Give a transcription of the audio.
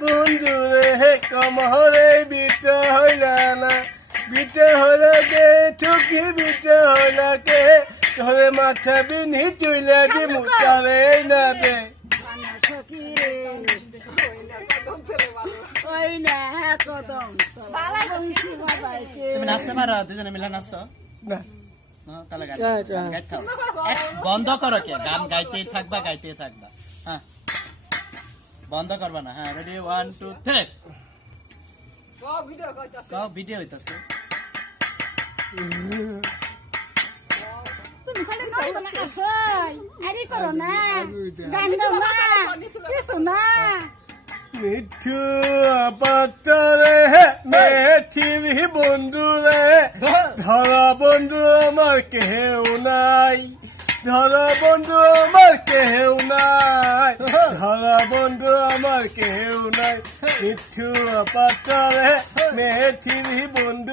বন্ধুরে হে কমহরে বিটা হইলা না বিটা হইলা কে ঠুকি বিটা হইলা কে তোরে মাথা বিনি চুইলা দি মুতারে না দে তুমি নাচতে পারো দুজনে মিলে নাচো না তাহলে বন্ধ করো কে গান গাইতেই থাকবা হ্যাঁ বন্ধ করবা না হ্যাঁ রেডি 1 2 3 ভিডিও হইতাছে তুমি খালি নাচো না আসই আরে করো না গান গাও না কিছু না মিঠু পাতরে মেথিবি বন্ধুরে ধরা বন্ধু আমার কেউ নাই ধরা বন্ধু আমার কেউ নাই ধরা বন্ধু আমার কেউ নাই মিঠু পাতরে মেথিবি বন্ধু